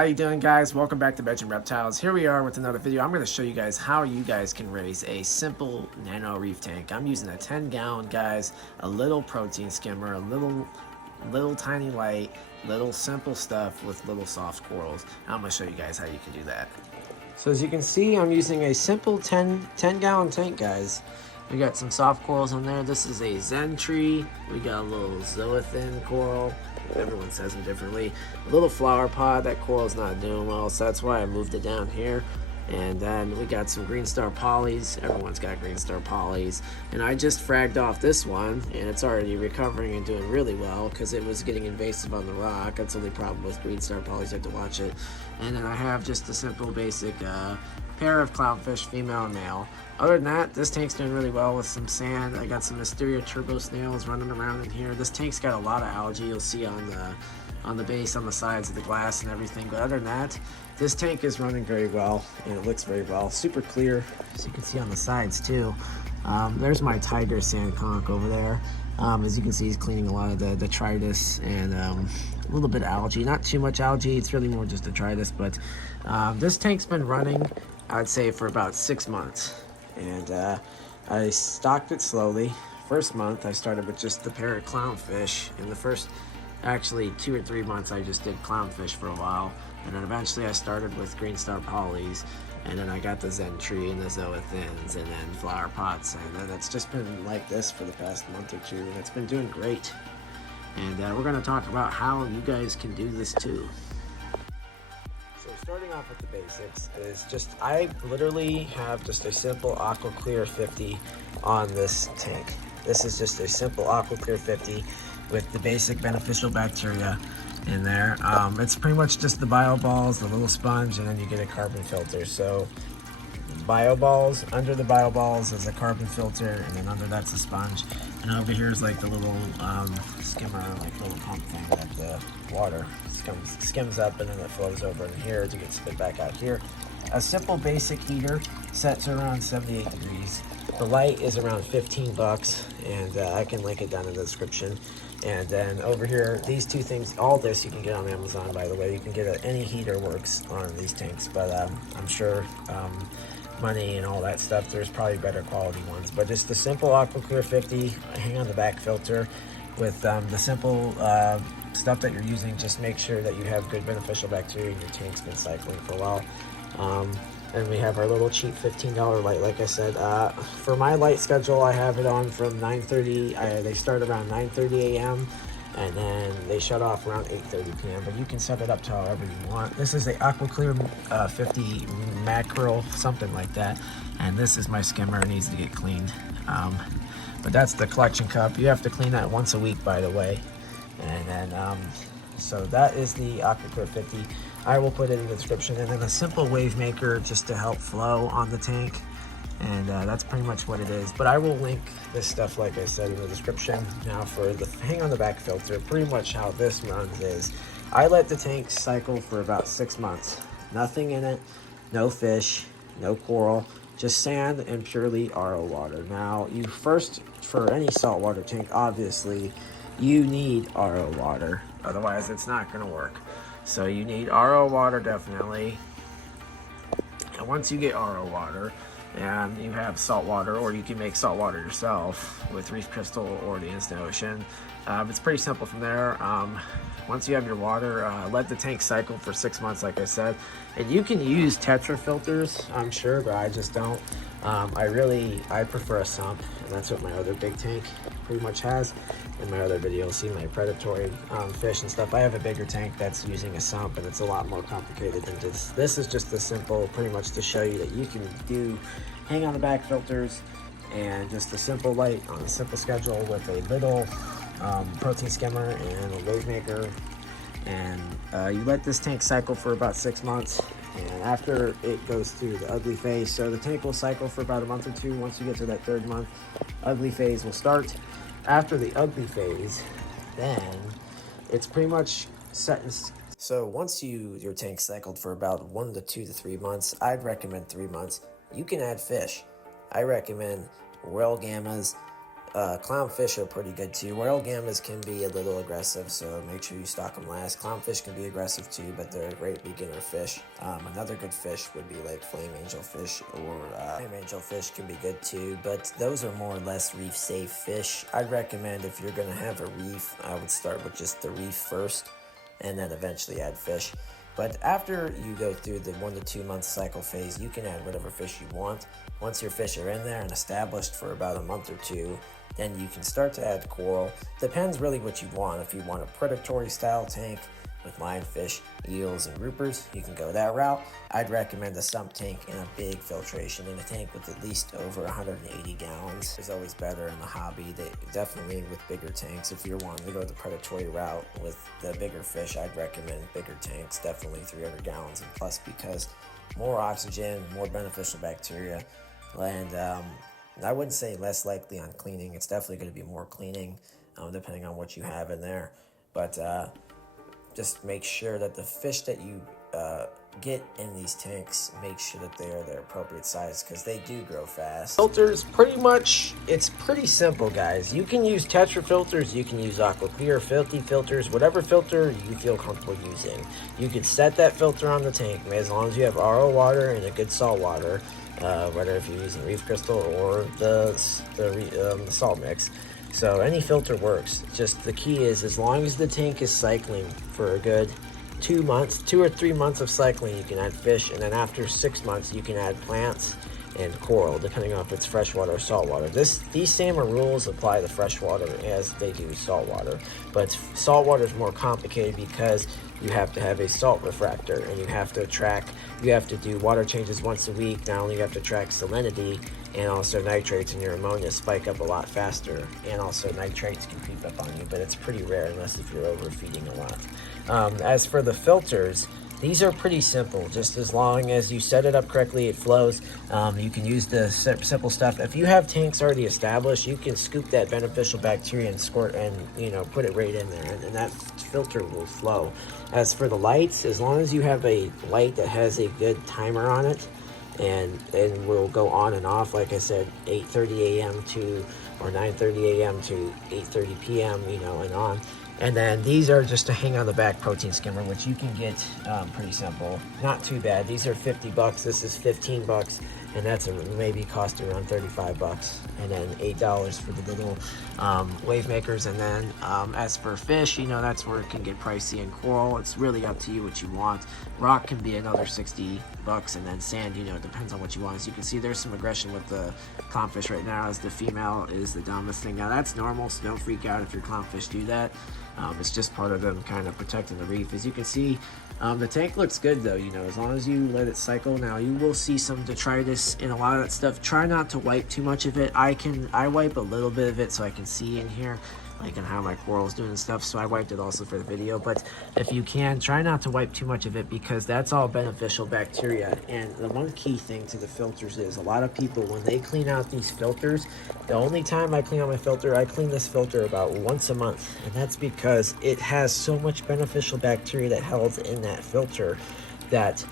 How you doing, guys? Welcome back to Bedroom Reptiles. Here we are with another video. I'm going to show you guys how you guys can raise a simple nano reef tank. I'm using a 10-gallon, guys, a little protein skimmer, a little tiny light, little simple stuff with little soft corals. I'm going to show you guys how you can do that. So as you can see, I'm using a simple 10-gallon tank, guys. We got some soft corals in there. This is a Zen tree. We got a little zoethin coral. Everyone says them differently. A little flower pot. That coral's not doing well, so that's why I moved it down here. And then we got some green star polys. Everyone's got green star polys. And I just fragged off this one, and it's already recovering and doing really well because it was getting invasive on the rock. That's the only problem with green star polys. You have to watch it. And then I have just a simple basic pair of clownfish, female and male. Other than that, this tank's doing really well with some sand. I got some Mysteria turbo snails running around in here. This tank's got a lot of algae. You'll see on the base, on the sides of the glass and everything. But other than that, this tank is running very well, and it looks very well. Super clear, as you can see on the sides too. There's my tiger sand conch over there. As you can see, he's cleaning a lot of the detritus and a little bit of algae. Not too much algae, it's really more just detritus, but this tank's been running, I'd say, for about 6 months. And I stocked it slowly. First month, I started with just the pair of clownfish. In the first, actually 2 or 3 months, I just did clownfish for a while. And then eventually I started with green star polys. And then I got the Zen tree and the zoethins and then flower pots. And then it's just been like this for the past month or two. And it's been doing great. And we're going to talk about how you guys can do this too. So starting off with the basics is just, I literally have just a simple Aqua Clear 50 on this tank. This is just a simple Aqua Clear 50 with the basic beneficial bacteria in there. It's pretty much just the bio balls, the little sponge, and then you get a carbon filter. So bio balls, under the bio balls is a carbon filter, and then under that's a sponge. And over here is like the little skimmer, like little pump thing that the water skims up and then it flows over in here to get spit back out here. A simple basic heater set to around 78 degrees. The light is around 15 bucks, and I can link it down in the description. And then over here, these two things, all this you can get on Amazon, by the way. You can get any heater works on these tanks, but I'm sure money and all that stuff, there's probably better quality ones. But just the simple Aqua Clear 50, hang on the back filter with the simple stuff that you're using. Just make sure that you have good beneficial bacteria and your tank's been cycling for a while. And we have our little cheap $15 light. Like I said, for my light schedule, I have it on from 9:30. They start around 9:30 a.m. and then they shut off around 8:30 p.m. But you can set it up to however you want. This is the Aqua Clear 50 mackerel, something like that. And this is my skimmer. It needs to get cleaned. But that's the collection cup. You have to clean that once a week, by the way. And then, so that is the Aqua Clear 50. I will put it in the description. And then a simple wave maker just to help flow on the tank. And that's pretty much what it is. But I will link this stuff, like I said, in the description. Now for the hang on the back filter, pretty much how this runs is, I let the tank cycle for about 6 months. Nothing in it, no fish, no coral, just sand and purely RO water. Now, you first, for any saltwater tank, obviously, you need RO water. Otherwise, it's not going to work. So you need RO water, definitely. And once you get RO water, and you have salt water, or you can make salt water yourself with Reef Crystal or the Instant Ocean. It's pretty simple from there. Once you have your water, let the tank cycle for 6 months, like I said. And you can use Tetra filters, I'm sure, but I just don't. I prefer a sump, and that's what my other big tank pretty much has. In my other video, you'll see my predatory fish and stuff. I have a bigger tank that's using a sump, and it's a lot more complicated than this. This is just a simple, pretty much to show you that you can do hang on the back filters and just a simple light on a simple schedule with a little protein skimmer and a wave maker. And you let this tank cycle for about 6 months. And after it goes through the ugly phase, so the tank will cycle for about a month or two. Once you get to that 3rd month, ugly phase will start. After the ugly phase, then it's pretty much set in. So once your tank cycled for about 1 to 2 to 3 months, I'd recommend 3 months. You can add fish. I recommend royal gammas, Clownfish are pretty good too. Royal gammas can be a little aggressive, so make sure you stock them last. Clownfish can be aggressive too, but they're a great beginner fish. Another good fish would be like flame angelfish, or flame angelfish can be good too, but those are more or less reef safe fish. I'd recommend if you're gonna have a reef, I would start with just the reef first, and then eventually add fish. But after you go through the 1 to 2 month cycle phase, you can add whatever fish you want. Once your fish are in there and established for about a month or two, then you can start to add coral. Depends really what you want. If you want a predatory style tank with lionfish, eels, and groupers, you can go that route. I'd recommend a sump tank and a big filtration in a tank with at least over 180 gallons. It's always better in the hobby. Definitely with bigger tanks. If you're wanting to go the predatory route with the bigger fish, I'd recommend bigger tanks, definitely 300 gallons and plus, because more oxygen, more beneficial bacteria, and I wouldn't say less likely on cleaning. It's definitely going to be more cleaning depending on what you have in there. But just make sure that the fish that you get in these tanks, make sure that they are their appropriate size, because they do grow fast. Filters, pretty much, it's pretty simple, guys. You can use Tetra filters, you can use Aqua Clear, Filthy filters, whatever filter you feel comfortable using. You can set that filter on the tank, as long as you have RO water and a good salt water, whether if you're using Reef Crystal or the salt mix. So any filter works. Just the key is, as long as the tank is cycling for a good 2 months, 2 or 3 months of cycling, you can add fish, and then after 6 months you can add plants and coral, depending on if it's freshwater or saltwater. These same rules apply to freshwater as they do saltwater, but saltwater is more complicated because you have to have a salt refractor, and you have to do water changes once a week. Not only you have to track salinity, and also nitrates, and your ammonia spike up a lot faster, and also nitrates can creep up on you, but it's pretty rare unless if you're overfeeding a lot. As for the filters, these are pretty simple. Just as long as you set it up correctly, it flows. You can use the simple stuff. If you have tanks already established, you can scoop that beneficial bacteria and squirt and put it right in there, and that filter will flow. As for the lights, as long as you have a light that has a good timer on it, and will go on and off, like I said, 8:30 a.m. to, or 9:30 a.m. to 8:30 p.m. And on. And then these are just to hang on the back protein skimmer, which you can get pretty simple. Not too bad. These are $50. This is $15, and that's maybe cost around $35. And then $8 for the little wave makers. And then as for fish, that's where it can get pricey. And coral, it's really up to you what you want. Rock can be another $60, and then sand, it depends on what you want. As you can see, there's some aggression with the clownfish right now, as the female is the dumbest thing. Now that's normal, so don't freak out if your clownfish do that. It's just part of them kind of protecting the reef. As you can see, the tank looks good though, as long as you let it cycle. Now you will see some detritus in a lot of that stuff. Try not to wipe too much of it. I wipe a little bit of it so I can see in here, like, and how my coral's doing and stuff, so I wiped it also for the video. But if you can, try not to wipe too much of it, because that's all beneficial bacteria. And the one key thing to the filters is, a lot of people, when they clean out these filters, the only time I clean out my filter, I clean this filter about once a month, and that's because it has so much beneficial bacteria that held in that filter that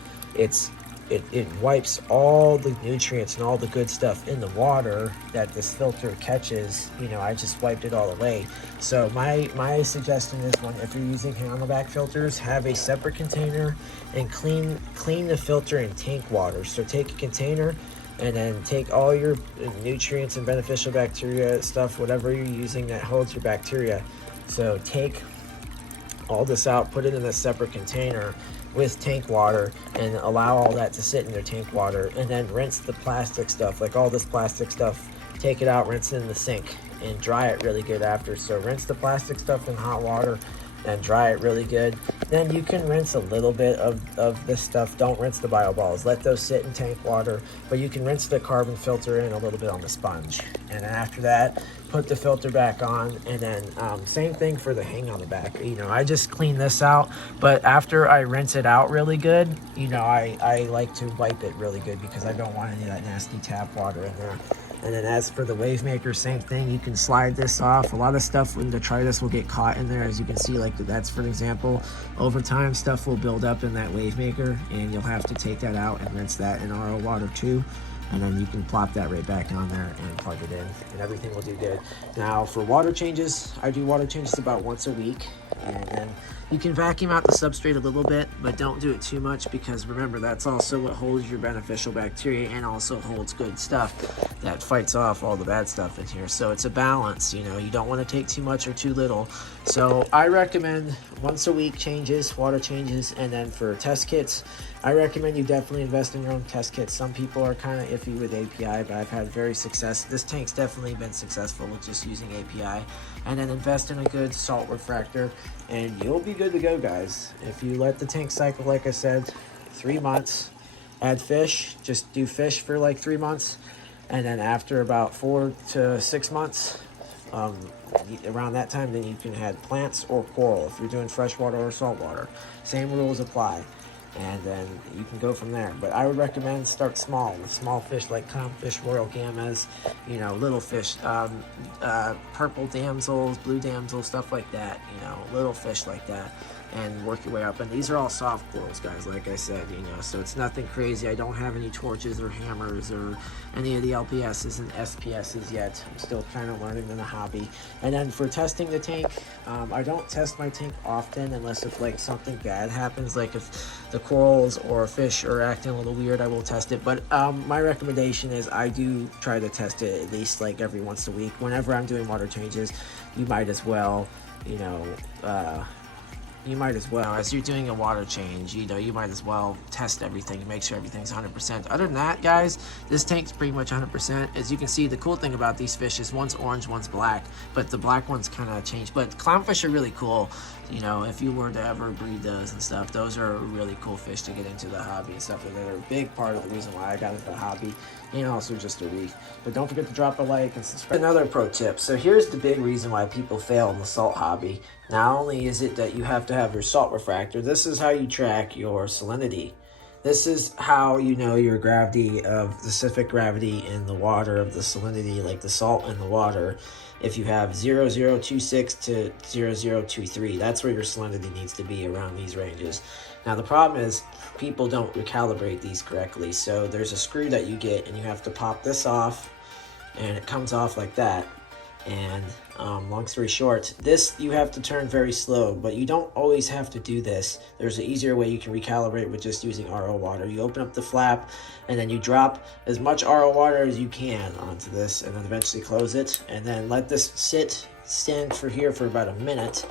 it wipes all the nutrients and all the good stuff in the water that this filter catches. I just wiped it all away. So my suggestion is, if you're using hang on the back filters, have a separate container and clean the filter in tank water. So take a container and then take all your nutrients and beneficial bacteria stuff, whatever you're using that holds your bacteria. So take all this out, put it in a separate container with tank water, and allow all that to sit in your tank water, and then rinse the plastic stuff, like all this plastic stuff, take it out, rinse it in the sink, and dry it really good after. So rinse the plastic stuff in hot water and dry it really good. Then you can rinse a little bit of this stuff. Don't rinse the bio balls, let those sit in tank water, but you can rinse the carbon filter in a little bit on the sponge. And then after that, put the filter back on, and then same thing for the hang on the back. I just clean this out, but after I rinse it out really good, I like to wipe it really good, because I don't want any of that nasty tap water in there. And then as for the wave maker, same thing. You can slide this off. A lot of stuff when detritus will get caught in there, as you can see, like that's for an example. Over time, stuff will build up in that wave maker, and you'll have to take that out and rinse that in RO water too. and then you can plop that right back on there and plug it in, and everything will do good. Now for water changes, I do water changes about once a week, and then you can vacuum out the substrate a little bit, but don't do it too much, because remember, that's also what holds your beneficial bacteria and also holds good stuff that fights off all the bad stuff in here. So it's a balance, you know, you don't want to take too much or too little. So I recommend once a week changes, water changes. And then for test kits, I recommend you definitely invest in your own test kits. Some people are kind of iffy with API, but I've had very success. This tank's definitely been successful with just using API. And then invest in a good salt refractor, and you'll be good to go, guys. If you let the tank cycle, like I said, 3 months, add fish, just do fish for like 3 months. And then after about 4 to 6 months, around that time, then you can add plants or coral if you're doing freshwater or saltwater. Same rules apply, and then you can go from there. But I would recommend start small with small fish like clownfish, royal gammas, you know, little fish, purple damsels, blue damsels, stuff like that, you know, little fish like that, and work your way up. And these are all soft corals, guys, like I said, you know, so it's nothing crazy. I don't have any torches or hammers or any of the LPSs and SPSs yet. I'm still kind of learning in the hobby. And then for testing the tank, I don't test my tank often unless if like something bad happens, like if the corals or fish are acting a little weird, I will test it. But my recommendation is I do try to test it at least like every once a week. Whenever I'm doing water changes, you might as well, you know, as you're doing a water change, you know, you might as well test everything and make sure everything's 100%. Other than that, guys, this tank's pretty much 100%. As you can see, the cool thing about these fish is one's orange, one's black, but the black ones kind of change. But clownfish are really cool. You know, if you were to ever breed those and stuff, those are really cool fish to get into the hobby and stuff. And they're a big part of the reason why I got into the hobby, and also just a reef. But don't forget to drop a like and subscribe. Another pro tip. So here's the big reason why people fail in the salt hobby. Not only is it that you have to have your salt refractor, this is how you track your salinity. This is how you know your gravity of the specific gravity in the water of the salinity, like the salt in the water. If you have 0026 to 0023, that's where your salinity needs to be, around these ranges. Now the problem is people don't recalibrate these correctly. So there's a screw that you get, and you have to pop this off, and it comes off like that. And long story short, this you have to turn very slow, but you don't always have to do this. There's an easier way you can recalibrate with just using RO water. You open up the flap, and then you drop as much RO water as you can onto this, and then eventually close it, and then let this stand for here for about a minute,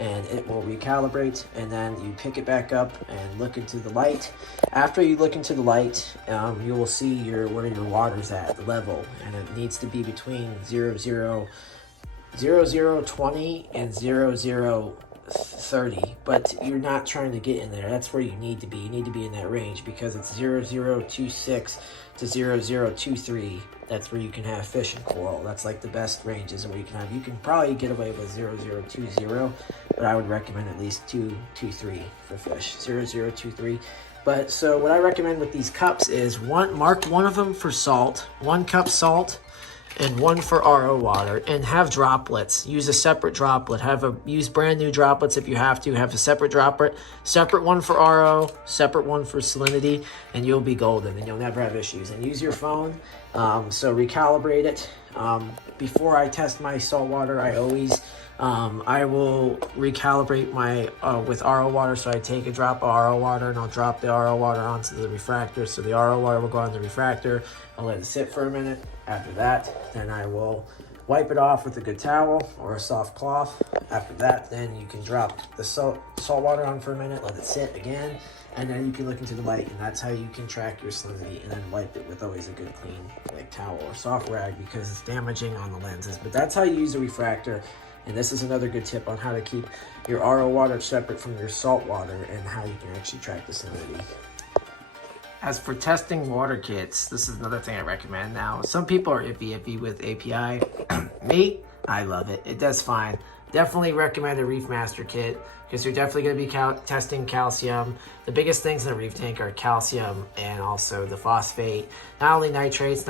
and it will recalibrate. And then you pick it back up and look into the light. After you look into the light, you will see where your water's at, the level, and it needs to be between 0020 and 0030, but you're not trying to get in there. That's where you need to be. You need to be in that range, because it's 0026 to 0023. That's where you can have fish and coral. That's like the best ranges where you can have. You can probably get away with 0020, but I would recommend at least 223 for fish. 0023. But so what I recommend with these cups is mark one of them for salt, 1 cup salt, and 1 for RO water, and have droplets. Use a separate droplet. Use brand new droplets if you have to. Have a separate droplet, separate one for RO, separate one for salinity, and you'll be golden, and you'll never have issues. And use your phone. So recalibrate it. Before I test my salt water, I always I will recalibrate my with RO water. So I take a drop of RO water, and I'll drop the RO water onto the refractor. So the RO water will go on the refractor. I'll let it sit for a minute. After that, then I will wipe it off with a good towel or a soft cloth. After that, then you can drop the salt water on for a minute, let it sit again, and then you can look into the light, and that's how you can track your salinity. And then wipe it with always a good clean like towel or soft rag, because it's damaging on the lenses. But that's how you use a refractor. And this is another good tip on how to keep your RO water separate from your salt water, and how you can actually track the salinity. As for testing water kits, this is another thing I recommend. Now, some people are iffy with API. Me, I love it. It does fine. Definitely recommend a Reef Master kit, because you're definitely going to be testing calcium. The biggest things in a reef tank are calcium and also the phosphate. Not only nitrates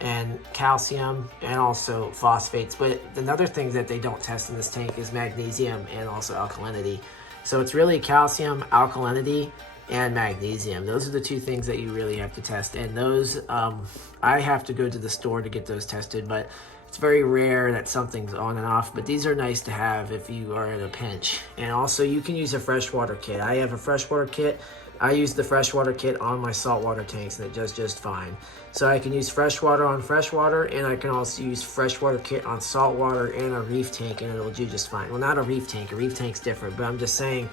and calcium, and also phosphates. But another thing that they don't test in this tank is magnesium and also alkalinity. So it's really calcium, alkalinity, and magnesium. Those are the two things that you really have to test. And those, I have to go to the store to get those tested, but it's very rare that something's on and off, but these are nice to have if you are in a pinch. And also you can use a freshwater kit. I have a freshwater kit. I use the freshwater kit on my saltwater tanks and it does just fine. So I can use freshwater on freshwater, and I can also use freshwater kit on saltwater and a reef tank, and it'll do just fine. Well, not a reef tank's different, but I'm just saying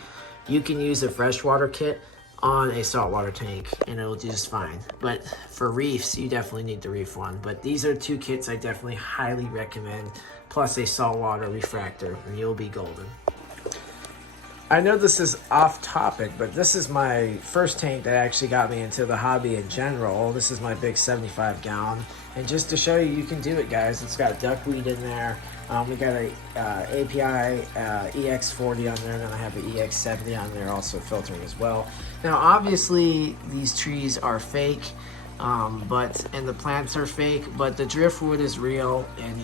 you can use a freshwater kit on a saltwater tank and it'll do just fine. But for reefs, you definitely need the reef one. But these are two kits I definitely highly recommend, plus a saltwater refractor, and you'll be golden. I know this is off topic, but this is my first tank that actually got me into the hobby in general. This is my big 75 gallon. And just to show you, you can do it, guys. It's got duckweed in there. We got a API EX40 on there, and then I have an EX70 on there also filtering as well. Now, obviously, these trees are fake, and the plants are fake, but the driftwood is real, and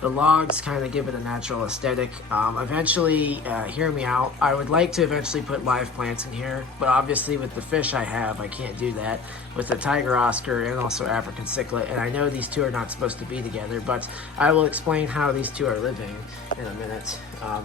the logs kind of give it a natural aesthetic. Eventually, hear me out, I would like to eventually put live plants in here, but obviously with the fish I have, I can't do that. With the tiger Oscar and also African cichlid, and I know these two are not supposed to be together, but I will explain how these two are living in a minute.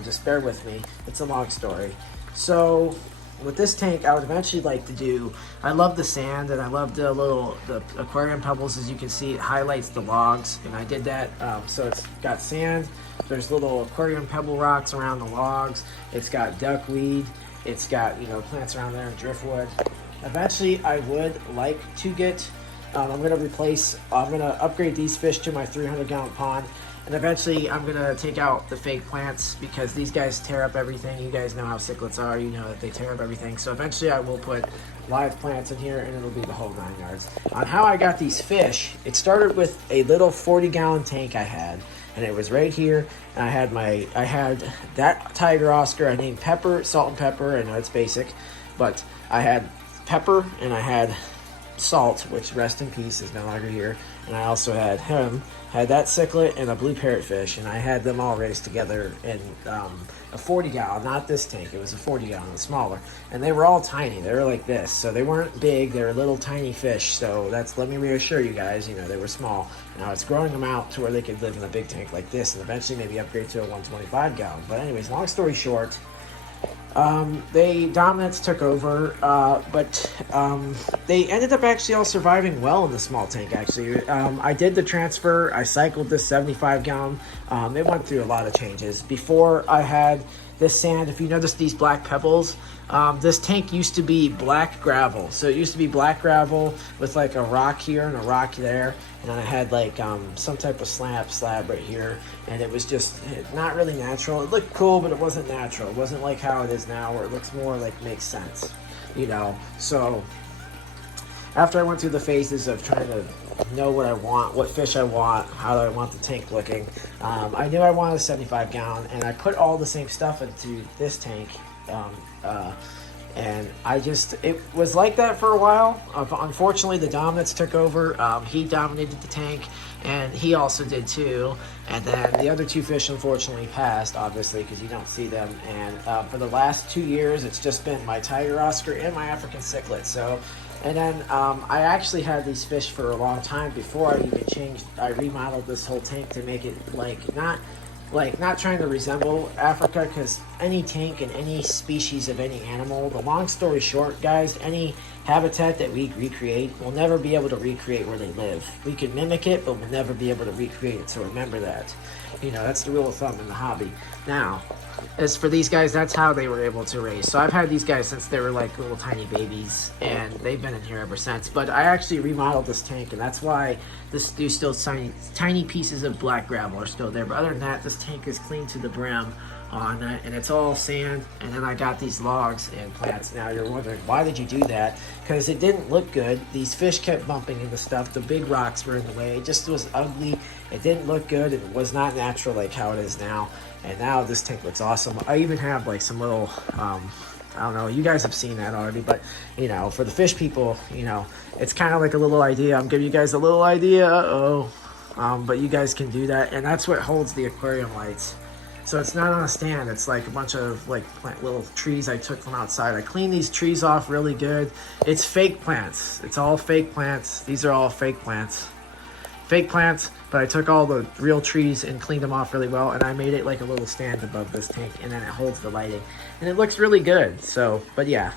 Just bear with me, it's a long story. So, with this tank, I would eventually like to do, I love the sand and I love the aquarium pebbles. As you can see, it highlights the logs, and I did that. So it's got sand, there's little aquarium pebble rocks around the logs, it's got duckweed, it's got, plants around there and driftwood. Eventually, I would like to get, I'm going to upgrade these fish to my 300 gallon pond. And eventually I'm gonna take out the fake plants because these guys tear up everything. You guys know how cichlids are, you know that they tear up everything. So eventually I will put live plants in here and it'll be the whole 9 yards. On how I got these fish, it started with a little 40 gallon tank I had, and it was right here. And I had that tiger Oscar I named Pepper, Salt and Pepper. I know it's basic, but I had Pepper and I had Salt, which rest in peace is no longer here, and I also had that cichlid and a blue parrotfish, and I had them all raised together in a 40 gallon, not this tank, it was a 40 gallon, smaller, and they were all tiny. They were like this, so they weren't big, they were little tiny fish. So let me reassure you guys, they were small. Now it's growing them out to where they could live in a big tank like this, and eventually maybe upgrade to a 125 gallon. But anyways, long story short, dominance took over, but they ended up actually all surviving well in the small tank. Actually, I did the transfer. I cycled this 75 gallon. It went through a lot of changes. Before I had this sand, if you notice these black pebbles, this tank used to be black gravel. So it used to be black gravel with like a rock here and a rock there, and then I had like some type of slab right here, and it was just not really natural. It looked cool, but it wasn't natural. It wasn't like how it is now, where it looks more like makes sense, So after I went through the phases of trying to know what I want, what fish I want, how do I want the tank looking, I knew I wanted a 75 gallon, and I put all the same stuff into this tank. And it was like that for a while. Unfortunately, the dominance took over. He dominated the tank, and he also did too. And then the other two fish unfortunately passed, obviously, because you don't see them. And for the last 2 years, it's just been my tiger Oscar and my African cichlid. So, and then I actually had these fish for a long time before I even I remodeled this whole tank to make it not trying to resemble Africa, because any tank and any species of any animal, the long story short, guys, any habitat that we recreate, we'll never be able to recreate where they live. We can mimic it, but we'll never be able to recreate it, so remember that. That's the rule of thumb in the hobby. Now, as for these guys, that's how they were able to raise. So I've had these guys since they were like little tiny babies, and they've been in here ever since. But I actually remodeled this tank, and that's why these still tiny pieces of black gravel are still there. But other than that, this tank is clean to the brim on it, and it's all sand. And then I got these logs and plants. Now you're wondering, why did you do that? Because it didn't look good. These fish kept bumping into stuff. The big rocks were in the way. It just was ugly. It didn't look good. It was not natural like how it is now. And now this tank looks awesome. I even have like some little, I don't know, you guys have seen that already, but for the fish people, it's kind of like a little idea. I'm giving you guys a little idea, but you guys can do that. And that's what holds the aquarium lights. So it's not on a stand. It's like a bunch of like little trees I took from outside. I cleaned these trees off really good. It's fake plants. It's all fake plants. These are all fake plants. Fake plants, but I took all the real trees and cleaned them off really well, and I made it like a little stand above this tank, and then it holds the lighting. And it looks really good. So, but yeah.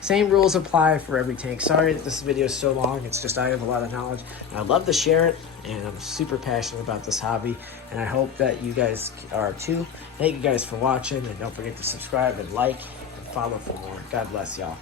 Same rules apply for every tank. Sorry that this video is so long. It's just I have a lot of knowledge. And I love to share it, and I'm super passionate about this hobby, and I hope that you guys are too. Thank you guys for watching, and don't forget to subscribe and like and follow for more. God bless y'all.